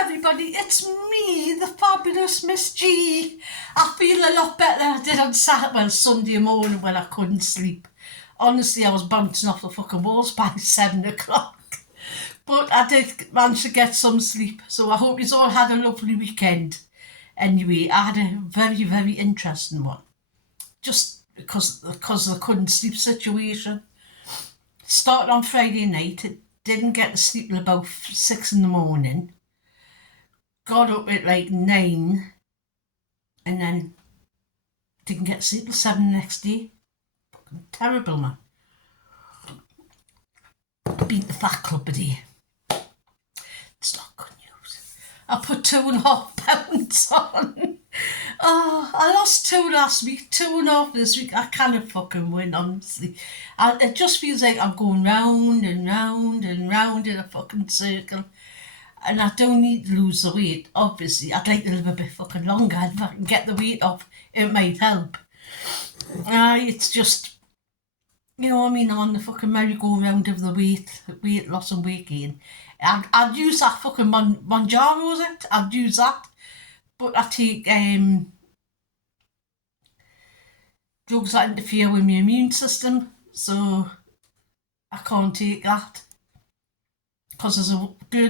everybody, it's me, the fabulous Miss G. I feel a lot better than I did on Sunday morning when I couldn't sleep. Honestly, I was bouncing off the fucking walls by 7 o'clock. But I did manage to get some sleep, so I hope you all had a lovely weekend. Anyway, I had a very, very interesting one. Just because of the couldn't sleep situation. Started on Friday night, didn't get to sleep till about 6 in the morning. Got up at like 9 and then didn't get to sleep till 7 the next day. Fucking terrible, man. Beat the fat club today. It's not good news. I put 2.5 pounds on. Oh, I lost 2 last week, 2.5 this week. I can't fucking win, honestly. It just feels like I'm going round and round and round in a fucking circle. And I don't need to lose the weight, obviously. I'd like to live a bit fucking longer. If I can get the weight off, it might help. It's just, you know what I mean, on the fucking merry-go-round of the weight loss and weight gain. I'd use that fucking Manjaro, is it? I'd use that. But I take drugs that interfere with my immune system, so I can't take that. Because there's a girl,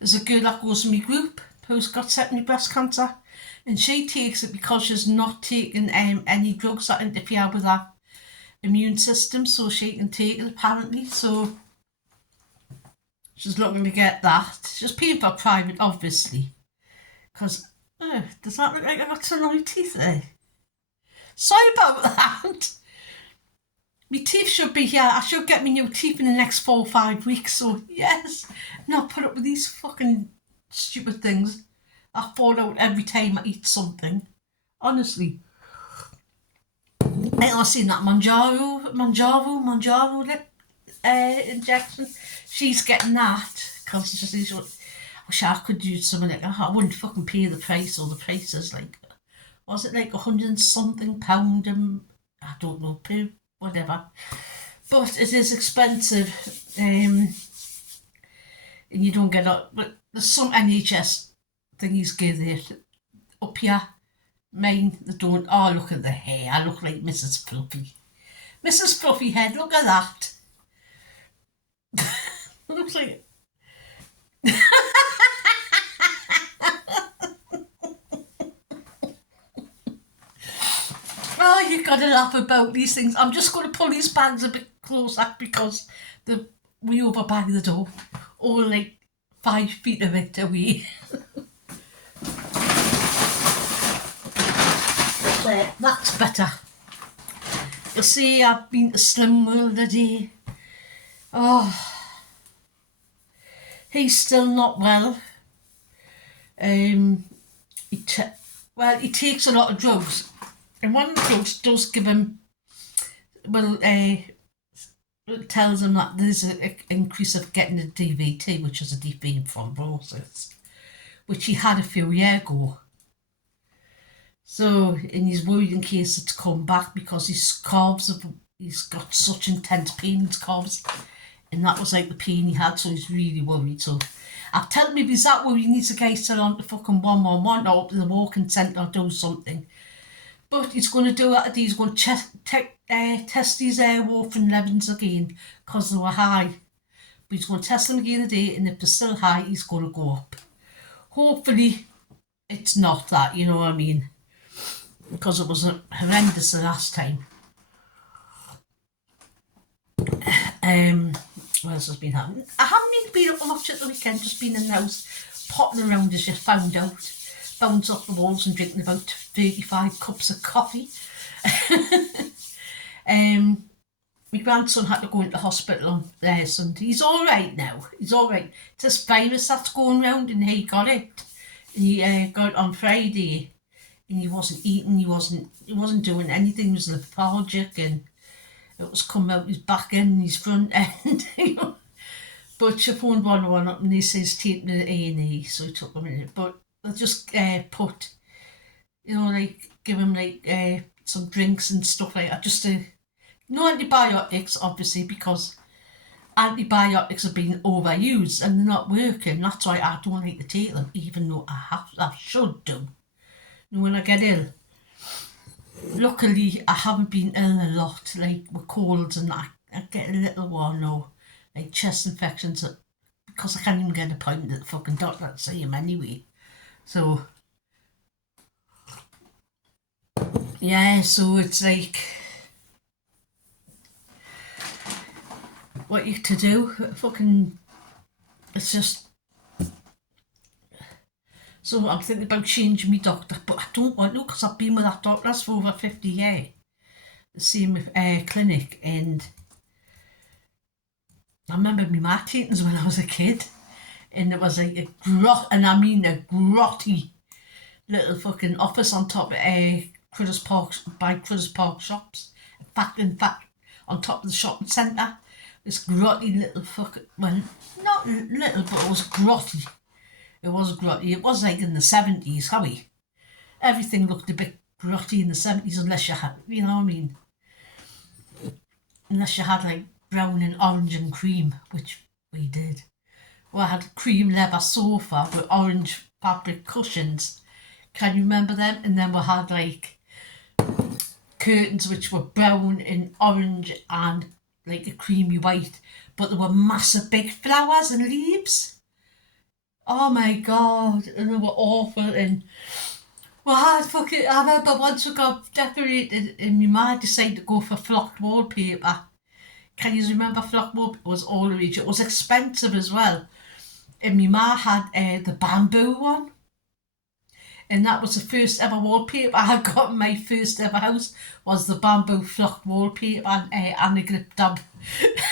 there's a girl that goes to my group who's got secondary breast cancer, and she takes it because she's not taking any drugs that interfere with her immune system, so she can take it apparently. So she's looking to get that. She's paying for private, obviously, because does that look like I got some naughty teeth there? Sorry about that. My teeth should be here. I should get my new teeth in the next 4 or 5 weeks. So yes, not put up with these fucking stupid things that fall out every time I eat something. Honestly. I've seen that Manjaro injection. She's getting that because she says, I wish I could do something like that. I wouldn't fucking pay the price, or the price is like, was it like £100 and something and I don't know, whatever. But it is expensive, and you don't get up. But there's some NHS thingies give it up here. Mine, they don't. Oh, look at the hair. I look like Mrs. Fluffy. Mrs. Fluffy head, look at that. It looks like... Oh, you got to laugh about these things. I'm just going to pull these bags a bit closer because we overbag the door. All like 5 feet of it away. There, that's better. You see, I've been to Slim World today. Oh, he's still not well. He takes a lot of drugs. And one of the drugs does give him, it tells him that there's an increase of getting a DVT, which is a deep vein thrombosis, which he had a few years ago. So, and he's worried in case it's come back because he's got such intense pain in his calves. And that was like the pain he had, so he's really worried. So I've told him if he's that worried, he needs to get still on to fucking 111 or up to the walking centre or do something. But he's going to do that. He's going to test his warfarin levels again because they were high. But he's going to test them again today, and if they're still high, he's going to go up. Hopefully, it's not that, you know what I mean? Because it was horrendous the last time. What else has been happening? I haven't been up much at the weekend, just been in the house, potting around as you found out. Bounce off the walls and drinking about 35 cups of coffee. My grandson had to go into hospital on Sunday. He's all right now. He's all right. It's this virus that's going round, and he got it. And he got it on Friday, and he wasn't eating. He wasn't doing anything. He was lethargic, and it was coming out his back end and his front end. But she phoned 101 up, and they says take him to A&E, so he took him in it. But they just put, give him some drinks and stuff like that, just to No antibiotics, obviously, because antibiotics have been overused and they're not working. That's why I don't like to take them, even though I should do. When I get ill. Luckily, I haven't been ill a lot, like with colds and that. I get a little one or like chest infections because I can't even get an appointment at the fucking doctor to see him anyway. So, yeah, so it's like, what you to do? Fucking, it's just. So I'm thinking about changing my doctor, but I don't want to because I've been with that doctor for over 50 years. The same clinic, and I remember my matings when I was a kid, and it was like a grotty little fucking office on top of Critters Park, by Critters Park shops. In fact, on top of the shopping centre, this grotty little fucking, well, not little, but it was grotty. It was grotty. It was like in the 70s, Howie. Everything looked a bit grotty in the 70s unless you had, you know what I mean? Unless you had like brown and orange and cream, which we did. We had a cream leather sofa with orange fabric cushions. Can you remember them? And then we had like curtains which were brown and orange and like a creamy white, but there were massive big flowers and leaves. Oh my god, and they were awful. And we had fucking, I remember once we got decorated and my mum decided to go for flocked wallpaper. Can you remember flocked wallpaper? It was all the rage. It was expensive as well. And my ma had the bamboo one. And that was the first ever wallpaper I got in my first ever house, was the bamboo flocked wallpaper and it clipped up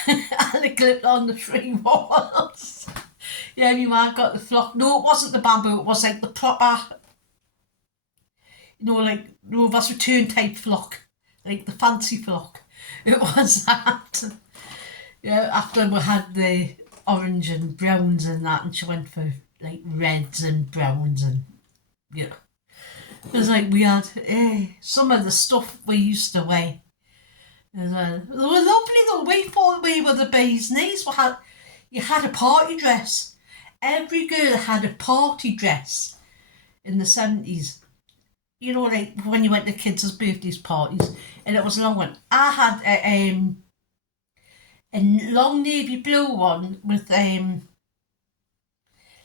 and it clipped on the 3 walls. Yeah, my ma got the flock. No, it wasn't the bamboo, it was like the proper, like Rovers Return type flock. Like the fancy flock. It was that. Yeah, after we had the orange and browns and that, and she went for like reds and browns and yeah. It was like we had some of the stuff we used to wear as well. They were lovely though. We were the bee's knees. You had a party dress. Every girl had a party dress in the 70s. You know, like when you went to kids' birthdays parties, and it was a long one. I had a long navy blue one with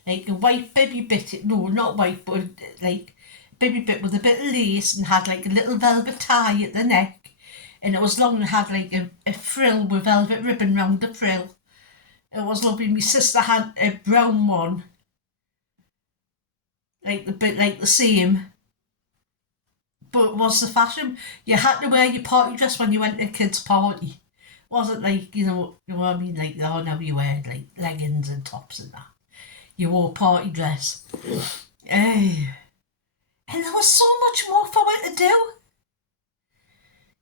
like a white baby bit. No, not white, but like baby bit with a bit of lace, and had like a little velvet tie at the neck, and it was long and had like a frill with velvet ribbon round the frill. It was lovely. My sister had a brown one, like the same. But it was the fashion. You had to wear your party dress when you went to a kid's party. It wasn't like, you know what I mean? Like, oh, now you wear like leggings and tops and that. You wore party dress. And there was so much more for it to do.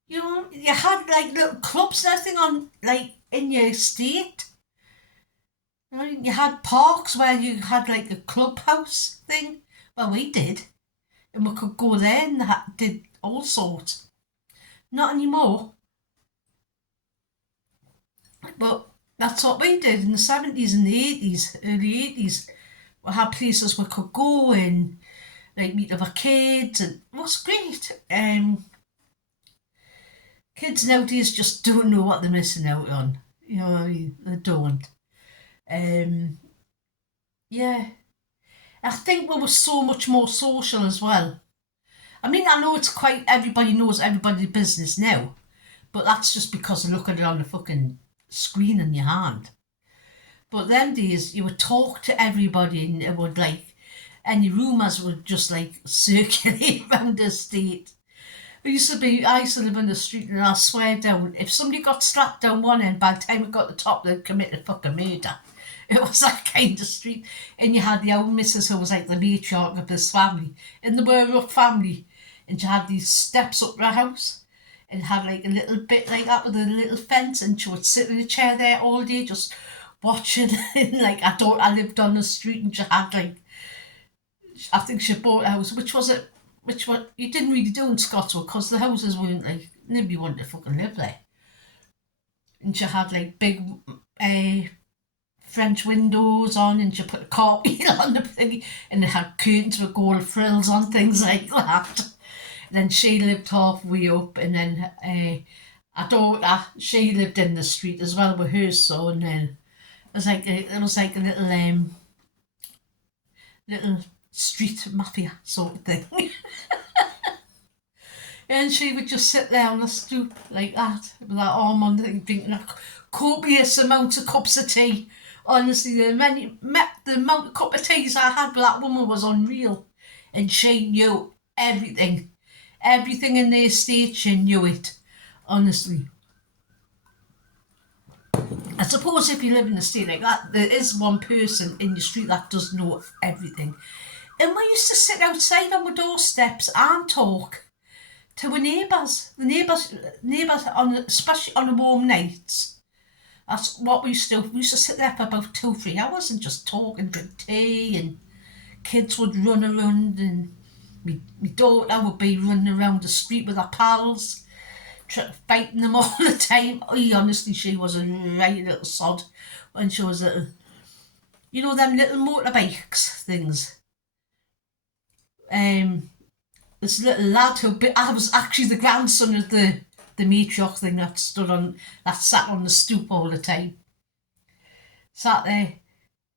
You know, you had like little clubs and everything on, like, in your estate. You know, you had parks where you had like a clubhouse thing. Well, we did. And we could go there and did all sorts. Not anymore. But that's what we did in the 70s and the 80s, early 80s. We had places we could go and like meet other kids, and it was great. Kids nowadays just don't know what they're missing out on. You know what I mean? They don't. Yeah. I think we were so much more social as well. I mean, I know it's quite, everybody knows everybody's business now, but that's just because they look at it on the fucking screen in your hand. But them days, you would talk to everybody and it would like, any rumours would just like circulate around the estate. I used to live in the street, and I swear down, if somebody got slapped down one end, by the time it got to the top, they'd committed fucking murder. It was that kind of street. And you had the old missus who was like the matriarch of this family. And they were a rough family. And she had these steps up her house. And had like a little bit like that with a little fence. And she would sit in a chair there all day just watching. And like, I lived on the street, and she had like, I think she bought a house, which you didn't really do in Scottswood, because the houses weren't like, nobody wanted to fucking live there. and she had like big French windows on, and she put a carpet on the thingy, and it had curtains with gold frills on, things like that. And then she lived halfway up, and then our daughter, she lived in the street as well with her son, and it was like a little street mafia sort of thing. And she would just sit there on the stoop like that, with that arm on the thing, drinking a copious amount of cups of tea. Honestly, the amount of cup of teas I had with that woman was unreal. And she knew everything. Everything in the estate, she knew it. Honestly. I suppose if you live in a state like that, there is one person in your street that does know everything. And we used to sit outside on the doorsteps and talk to our neighbours. The neighbours, especially on the warm nights. That's what we used to do. We used to sit there for about 2-3 hours and just talk and drink tea, and kids would run around, and my daughter would be running around the street with her pals, fighting them all the time. Honestly, she was a right little sod when she was little. You know them little motorbikes things? This little lad I was actually the grandson of the matriarch thing that sat on the stoop all the time. Sat there,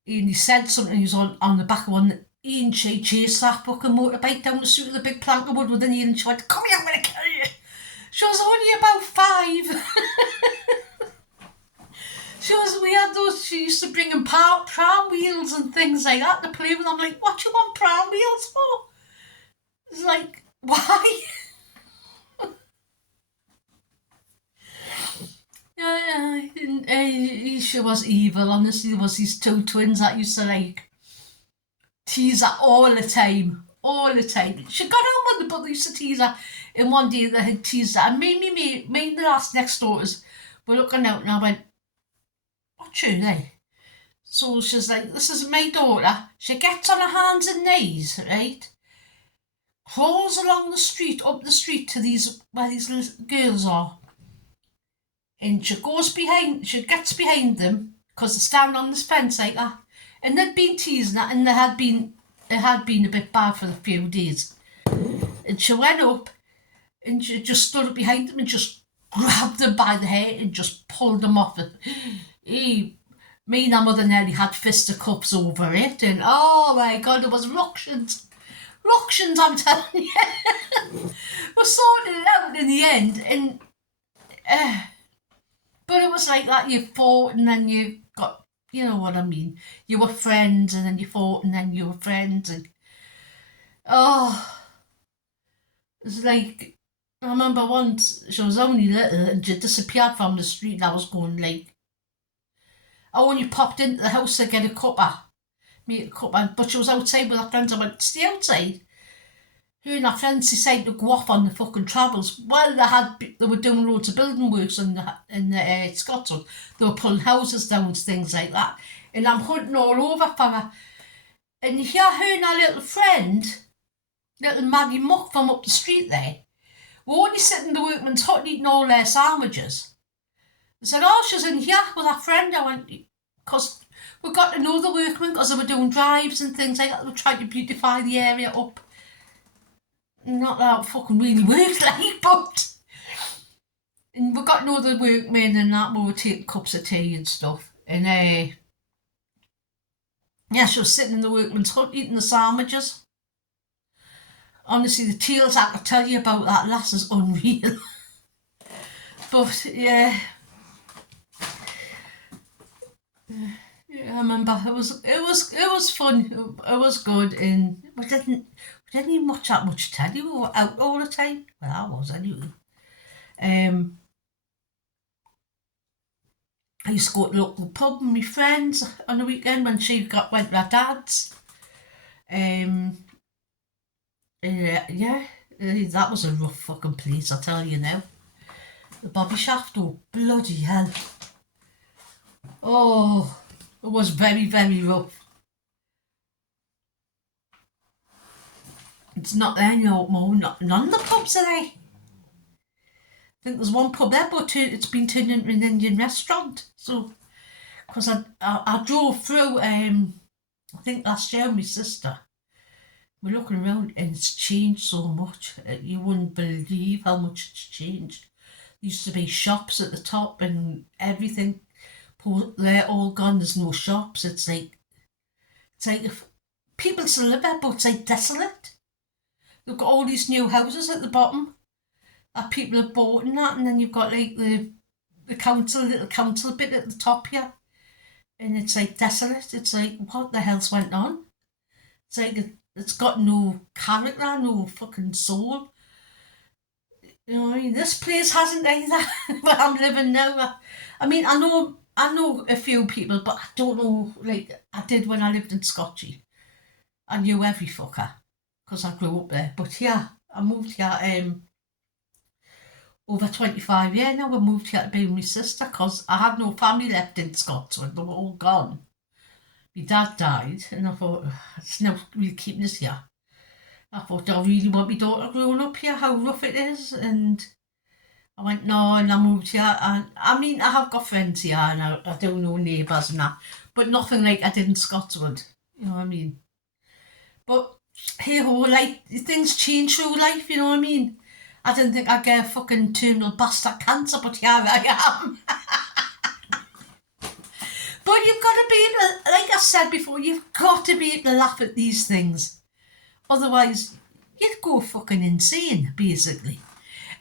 and he said something. He was on the back of one. He and she chased that fucking motorbike down the street with a big plank of wood with an ear, and she went, "Come here, I'm gonna kill you." She was only about 5. She used to bring him pram wheels and things like that to play with. I'm like, what do you want pram wheels for? It's like, why? She was evil. Honestly, there was these 2 twins that used to like tease her all the time. She got on with it, but they used to tease her. And one day they had teased her, and me and the last next doors were looking out, and I went, "What's you there?" So she's like, "This is my daughter." She gets on her hands and knees, right? Crawls along the street, up the street to where these little girls are. And she gets behind them, because they're standing on this fence like that. And they'd been teasing her, and it had been a bit bad for a few days. And she went up, and she just stood up behind them and just grabbed them by the hair and just pulled them off it. Me and her mother nearly had fisticuffs over it, and oh my God, there was ructions, I'm telling you. We sorted it out in the end, and but it was like that. You fought, and then you got, you know what I mean. You were friends, and then you fought, and then you were friends, and it's like, I remember once she was only little and she disappeared from the street, and I was going like, I only popped into the house to get a cuppa, but she was outside with her friends. I went, "Stay outside." Her and her friends decided to go off on the fucking travels. Well, they were doing loads of building works in Scotland. They were pulling houses down and things like that. And I'm hunting all over for her. And here her and her little friend, little Maggie Muck from up the street there, were only sitting in the workman's hut eating all their sandwiches. They said, "Oh, she's in here with her friend." I went, because we got to know the workmen, because they were doing drives and things like that. They were trying to beautify the area up. Not that it fucking really worked like, but and we got to know the workmen and that. We were taking cups of tea and stuff. And she was sitting in the workman's hut eating the sandwiches. Honestly, the tales I could tell you about that lass is unreal. But yeah, I remember it was fun. It was good, and we didn't even watch that much telly. We were out all the time. Well, I was anyway. I used to go to the local pub with my friends on the weekend when she went to her dad's. That was a rough fucking place, I'll tell you now. The Bobby Shaft, oh bloody hell. Oh, it was very, very rough. It's not there no more. None of the pubs are there. think there's one pub there, but it's been turned into an Indian restaurant. So, because I drove through, I think last year with my sister, we're looking around and it's changed so much. You wouldn't believe how much it's changed. There used to be shops at the top and everything. They're all gone. There's no shops. It's like if people still live there, but it's like desolate. You've got all these new houses at the bottom that people have bought and that, and then you've got like the little council bit at the top here, and it's like desolate. It's like, what the hell's went on? It's like it's got no character, no fucking soul. You know what I mean? This place hasn't either. Where I'm living now. I mean, I know a few people, but I don't know, like I did when I lived in Scotchy. I knew every fucker because I grew up there. But yeah, I moved here over 25 years now. I moved here to be with my sister because I had no family left in Scotland. They were all gone. My dad died and I thought, it's no really keeping this here. I thought, do I really want my daughter growing up here, how rough it is? And I went, no, and I moved here. And I mean, I have got friends here and I do know neighbours and that, but nothing like I did in Scotland. You know what I mean? But hey ho, like, things change through life, you know what I mean? I didn't think I'd get a fucking terminal bastard cancer, but here I am. But you've got to be able to, like I said before, you've got to be able to laugh at these things. Otherwise, you'd go fucking insane, basically.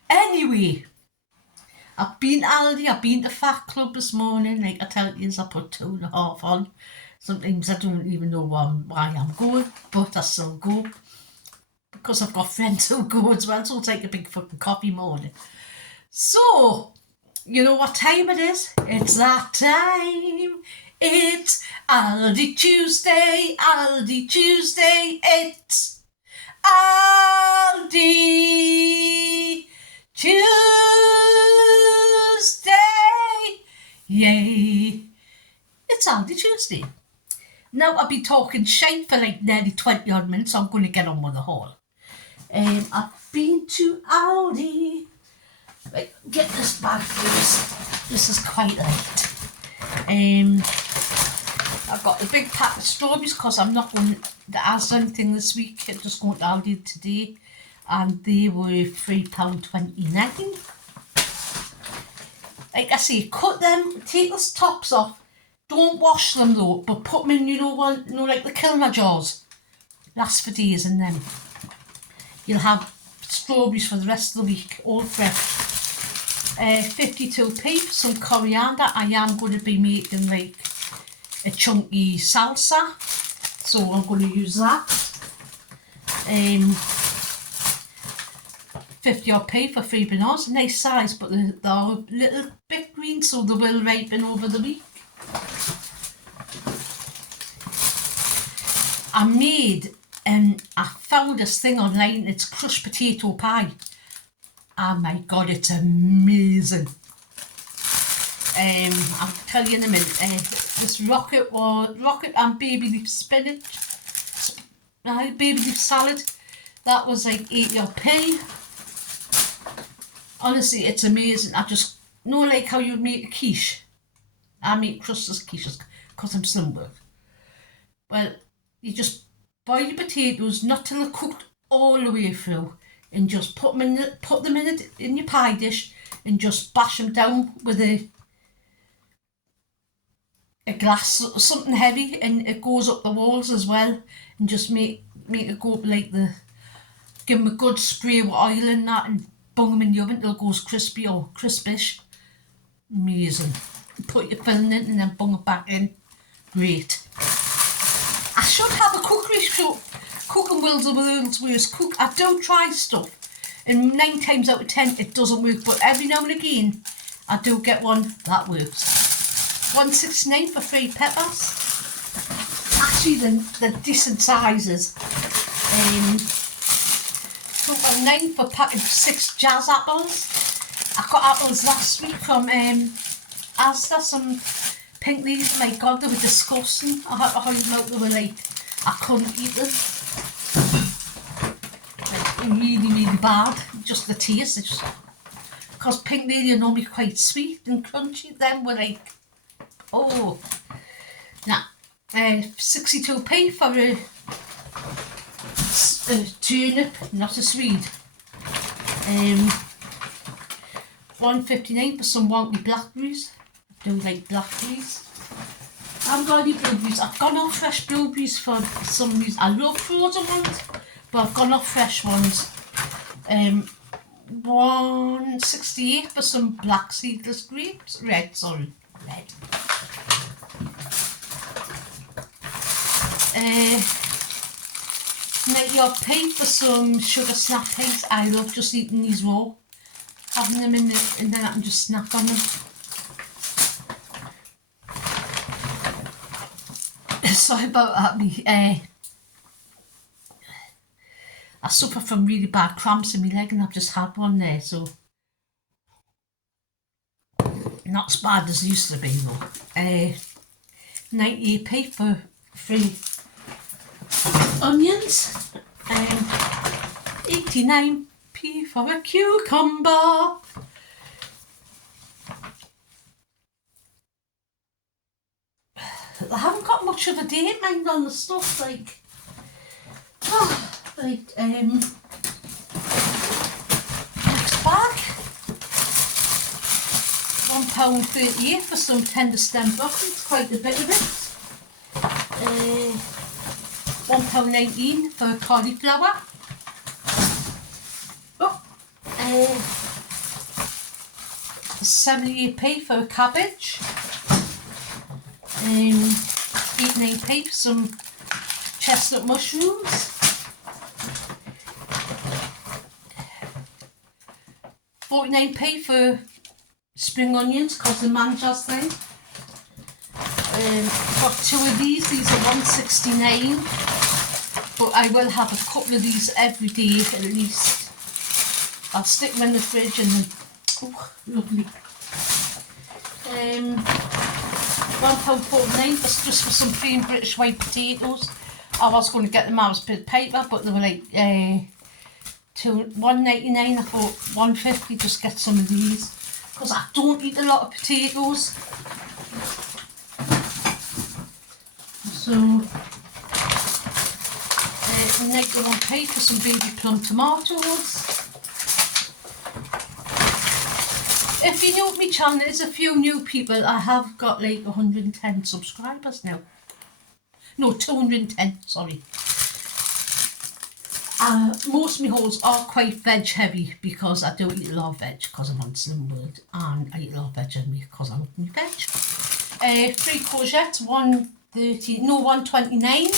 Anyway, I've been to Aldi, I've been to Fat Club this morning. Like I tell you, I put 2.5 on. Sometimes I don't even know why I'm going, but I still go. Because I've got friends who go as well, so I'll take a big fucking coffee morning. So, you know what time it is? It's that time. It's Aldi Tuesday, Aldi Tuesday. It's Aldi Tuesday. Yay. It's Aldi Tuesday. Now I've been talking shite for like nearly 20 odd minutes, so I'm going to get on with the haul. I've been to Aldi. Right, get this bag first. This is quite light. I've got the big pack of strawberries because I'm not going to Asda anything this week. I'm just going to Aldi today. And they were £3.29. Like I say, cut them, take the tops off. Don't wash them though, but put them in, like the Kilner jars. Last for days, and then you'll have strawberries for the rest of the week, all fresh. 52p for some coriander. I am going to be making like a chunky salsa, so I'm going to use that. 50p for 3 bananas, nice size, but they're a little bit green, so they will ripen over the week. I found this thing online, it's crushed potato pie. Oh my god, it's amazing. I'll tell you in a minute. This rocket and baby leaf spinach, baby leaf salad, that was like 80p. Honestly, it's amazing. I just know like how you make a quiche. I make crustless quiches because I'm slim work. Well, you just boil your potatoes, not till they're cooked all the way through, and just put them in your pie dish, and just bash them down with a glass, something heavy, and it goes up the walls as well, and just make it go up like give them a good spray with oil in that, and bung them in the oven till it goes crispy or crispish. Amazing. Put your filling in and then bung it back in. Great. I should have a cookery show. Cooking Will's the world's worst cook. I do try stuff, and 9 times out of 10 it doesn't work, but every now and again I do get one that works. £1.69 for 3 peppers. Actually, they're decent sizes. £2.9 for a pack of 6 jazz apples. I got apples last week from Asda, some pink leaves. My god, they were disgusting. I had to hold them out. They were like, I couldn't eat them. Like, really, really bad. Just the taste. because Pink Lady are normally quite sweet and crunchy, then we're like, oh. Now, 62p for a turnip, not a Swede. 1.59 for some wonky blackberries. I do like blackberries. I haven't got any blueberries. I've gone off fresh blueberries for some reason. I love frozen ones, but I've gone off fresh ones. 1.68 for some black seedless grapes. Red. 90p for some sugar snap peas. I love just eating these raw. Having them in the, and then I can just snack on them. Sorry about that, me. I suffer from really bad cramps in my leg and I've just had one there, so not as bad as it used to be though. 98p for 3 onions. 89p for a cucumber. I haven't got much of a date mind on the stuff, like next bag. £1.38 for some tender stem broccoli, it's quite a bit of it. £1.19 for cauliflower. 78p for a cabbage. 89p for some chestnut mushrooms. 49p for spring onions, because the manjas thing. Got 2 of these are 1.69, but I will have a couple of these every day at least. I'll stick them in the fridge and then, oh, lovely. £1.49 just for some plain British white potatoes. I was going to get them out as bit of paper, but they were like £1.99. I thought £1.50, just get some of these, because I don't eat a lot of potatoes. So 91p for some baby plum tomatoes. If you're new to my channel, there's a few new people. I have got like 110 subscribers now. No, 210, sorry. Most of my hauls are quite veg heavy because I do eat a lot of veg because I'm on Slim World, and I eat a lot of veg in me because I love my veg. 3 courgettes, 1.29.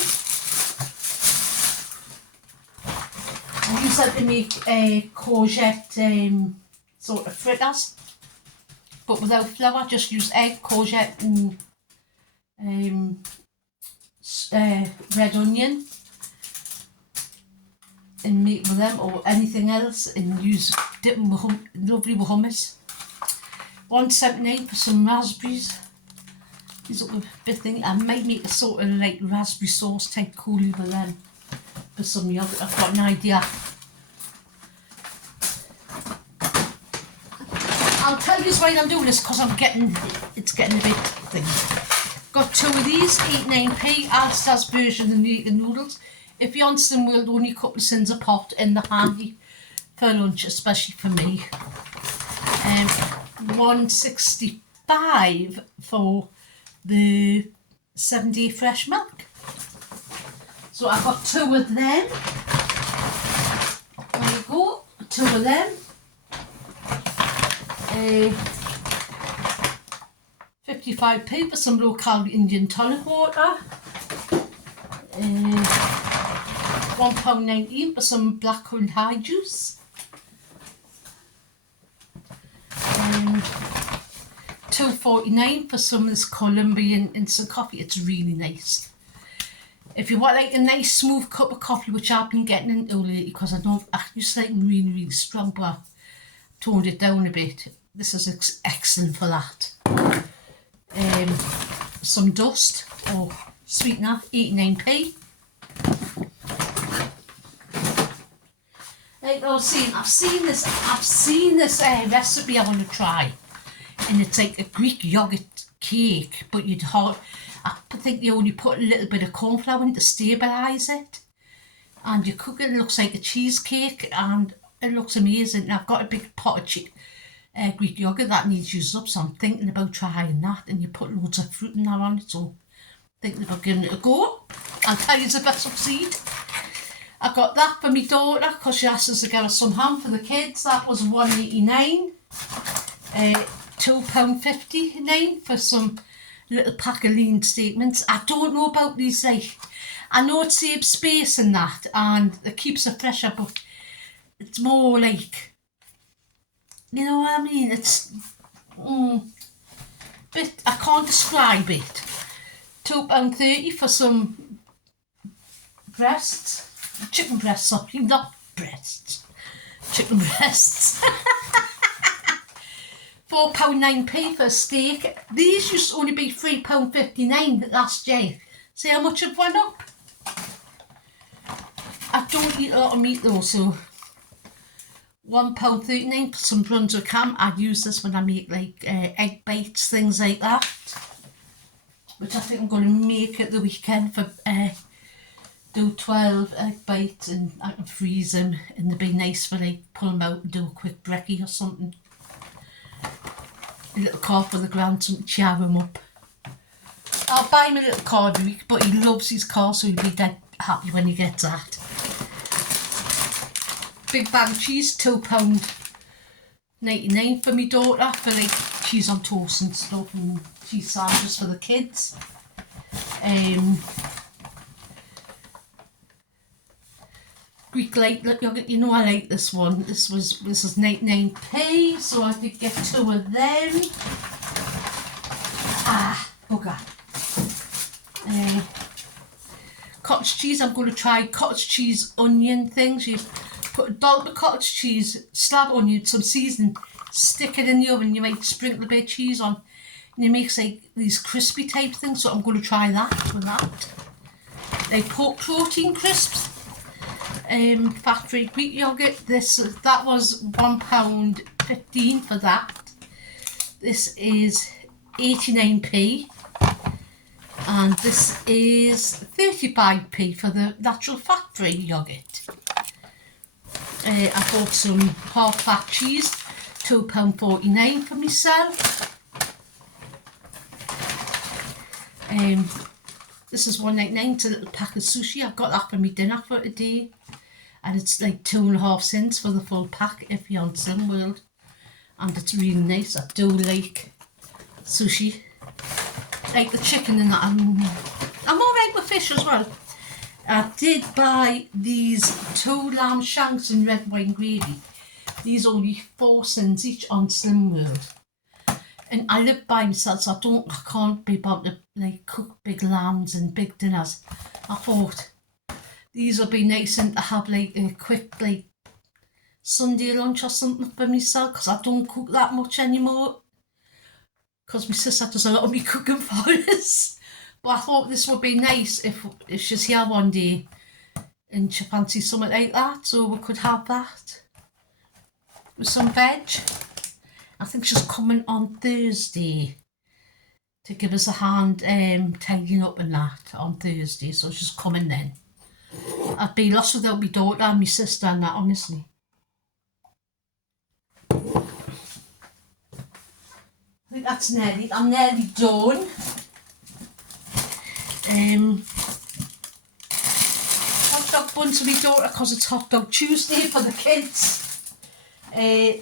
I use that to make courgette sort of fritters, but without flour. Just use egg, courgette and red onion and make with them, or anything else, and dip them lovely with hummus. 1.79 for some raspberries. These look a bit thingy. I might make a sort of like raspberry sauce type coolie with them for some yogurt. I've got an idea. I'll tell you why I'm doing this, because it's getting a bit thingy. Got 2 of these, 89p, Alsta's version of the noodles. If you're on Slim World, only a couple of cents a pot, and they're handy for lunch, especially for me. 1.65 for the 7-day fresh milk. So I've got 2 of them. There you go, 2 of them. 55p for some low-calorie Indian tonic water. £1.19 for some blackcurrant high juice. £2.49 for some of this Colombian instant coffee. It's really nice. If you want like a nice smooth cup of coffee, which I've been getting into lately, because I used to like really, really strong, but I toned it down a bit. This is excellent for that. Some dust or sweetener, 89p. like I was saying, I've seen this recipe I want to try, and it's like a Greek yogurt cake, but I think you only put a little bit of corn flour in to stabilise it, and you cook it. It looks like a cheesecake, and it looks amazing. And I've got a big pot of Greek yogurt that needs used up, so I'm thinking about trying that. And you put loads of fruit in there on it, so I'm thinking about giving it a go. I'll tell you if I succeed. I got that for my daughter because she asked us to get her some ham for the kids. That was $1.89, £2.59 for some little pack of lean statements. I don't know about these, like, I know it saves space and that, and it keeps it fresher, but it's more like, you know what I mean? It's bit, I can't describe it. £2.30 for some breasts. Chicken breasts, sorry, not breasts. Chicken breasts. £4.9p for a steak. These used to only be £3.59 last year. See how much it went up? I don't eat a lot of meat though, so £1.39 for some Brunswick ham. I'd use this when I make like egg bites, things like that, which I think I'm going to make at the weekend for do 12 egg bites, and I can freeze them, and they'd be nice for like pull them out and do a quick brekkie or something. A little card for the grandson to cheer him up. I'll buy him a little card a week, but he loves his car, so he'll be dead happy when he gets that. Big bag of cheese, £2.99 for my daughter, for like cheese on toast and stuff, and cheese sandwiches for the kids. Greek light yogurt, you know I like this one. This is 99p, so I did get 2 of them. Bugger. Cottage cheese, I'm going to try cottage cheese onion things. You put a dollop of cottage cheese, slab onion, some seasoning, stick it in the oven, you might sprinkle a bit of cheese on, and it makes like these crispy type things, so I'm going to try that with that. Like pork protein crisps. Fat-free Greek yogurt. That was £1.15 for that. This is 89p, and this is 35p for the natural fat-free yogurt. I bought some half-fat cheese, £2.49 for myself. This is $1.99. It's a little pack of sushi. I've got that for my dinner for today. And it's like 2.5 cents for the full pack if you're on Slim World. And it's really nice. I do like sushi. Like the chicken and that. I'm alright with fish as well. I did buy these 2 lamb shanks in red wine gravy. These are only 4 cents each on Slim World. And I live by myself, so I can't be bothered to like cook big lambs and big dinners. I thought these would be nice and to have like a quick like Sunday lunch or something for myself, because I don't cook that much anymore, because my sister does a lot of me cooking for us. But I thought this would be nice if she's here one day and she fancies something like that, so we could have that with some veg. I think she's coming on Thursday to give us a hand tidying up and that on Thursday, so she's coming then. I'd be lost without my daughter and my sister and that, honestly. I think that's I'm nearly done. Hot dog buns for my daughter because it's Hot Dog Tuesday for the kids.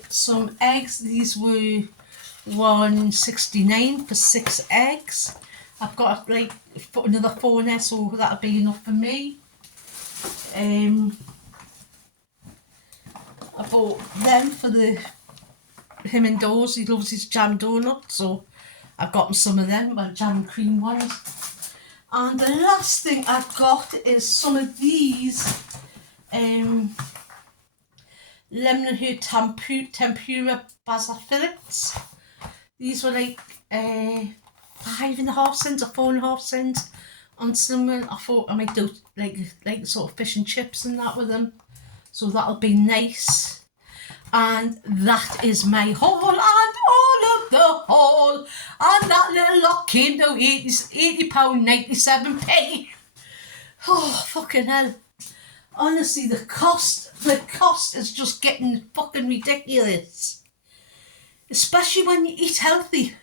Some eggs, these were $1.69 for 6 eggs. I've got like put another 4 in there, so that'll be enough for me. I bought them for him indoors. He loves his jam donuts, so I've got him some of them, my jam and cream ones. And the last thing I've got is some of these lemon and herb tempura basil fillets. These were like 5.5 cents or 4.5 cents on Slim. I thought I might do like sort of fish and chips and that with them. So that'll be nice. And that is my haul and all of the haul. And that little lot came to £80.97p. Oh, fucking hell. Honestly, the cost is just getting fucking ridiculous. Especially when you eat healthy.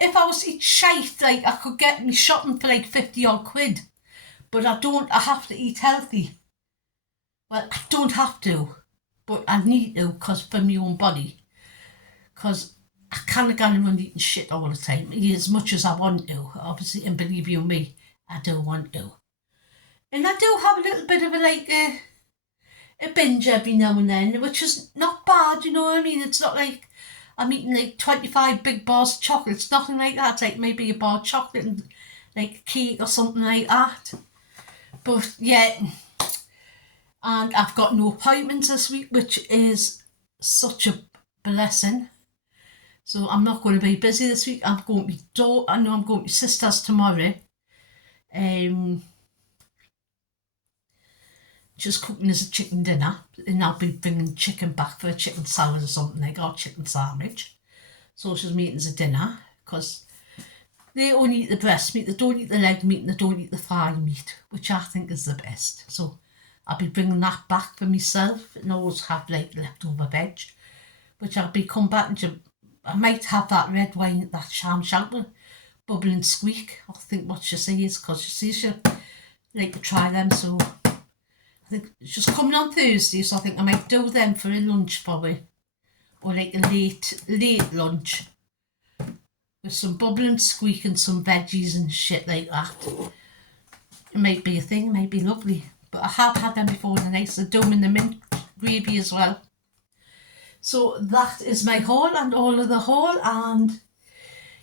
If I was to eat shite, like, I could get me shopping for like 50 odd quid. But I don't, I have to eat healthy. Well, I don't have to, but I need to, because for my own body. Because I can't go around eating shit all the time, as much as I want to, obviously, and believe you me, I do want to. And I do have a little bit of a binge every now and then, which is not bad, you know what I mean? It's not like I'm eating like 25 big bars of chocolate. It's nothing like that. It's like maybe a bar of chocolate and like a cake or something like that. But yeah, and I've got no appointments this week, which is such a blessing. So I'm not going to be busy this week. I'm going to I'm going to my sister's tomorrow. Just cooking us a chicken dinner, and I'll be bringing chicken back for a chicken salad or something like, or chicken sandwich. So she's meeting us a dinner, because they only eat the breast meat, they don't eat the leg meat, and they don't eat the thigh meat, which I think is the best. So I'll be bringing that back for myself, and always have like leftover veg, which I'll be come back and I might have that red wine, that sham shank, bubble and squeak. I think what she says, because she says she like to try them, so I think she's coming on Thursday, so I think I might do them for a lunch probably, or like a late lunch with some bubble and squeak and some veggies and shit like that. It might be a thing, it might be lovely, but I have had them before and they're nice. They're done in the mint gravy as well. So that is my haul and all of the haul, and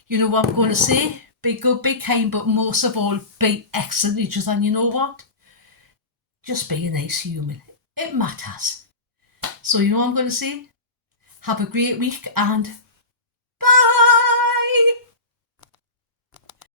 you know what I'm going to say? Be good, be kind, but most of all, be excellent each other. And you know what? Just be a nice human. It matters. So you know what I'm going to say? Have a great week and